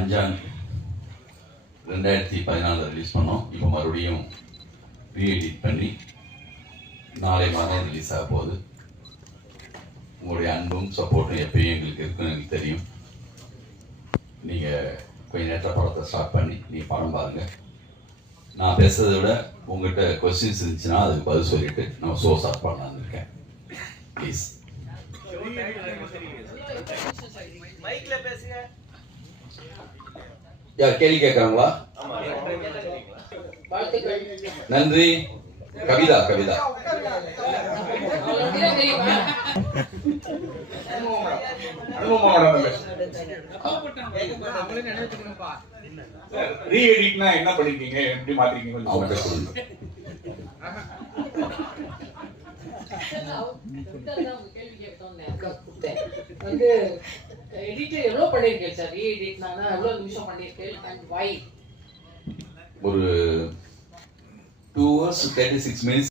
Anjaan 2014 release பண்ணோம். இப்போ மறுபடியும் ரீஎடிட் பண்ணி நாளை மாதம் ரிலீஸ் ஆக போகுது. உங்களுடைய அன்பும் சப்போர்ட்டும் எப்பயும் எங்களுக்கு இருக்குன்னு எனக்கு தெரியும். நீங்கள் கொஞ்சம் நேரத்தில் படத்தை ஸ்டார்ட் பண்ணி நீங்கள் படம் பாருங்கள். நான் பேசுறதை விட உங்கள்கிட்ட கொஸ்டின்ஸ் இருந்துச்சுன்னா அதுக்கு பதில் சொல்லிட்டு நான் ஷோ ஸ்டார்ட் பண்ணலான்னு இருக்கேன். ப்ளீஸ் யார் கேள்வி கேட்கறாங்களா? நன்றி. கவிதா கவிதா ரீஎடிட்னா என்ன பண்ணிருக்கீங்க, எப்படி மாத்திருக்கீங்க அவங்கள்ட்ட சொல்லுங்க. எடிட்டர் எவ்வளவு பண்ணிருக்கீங்க சார்? ரீஎடிட்னா எவ்வளவு நிமிஷம் பண்ணிருக்கீங்க and why? ஒரு 2 hours 36 minutes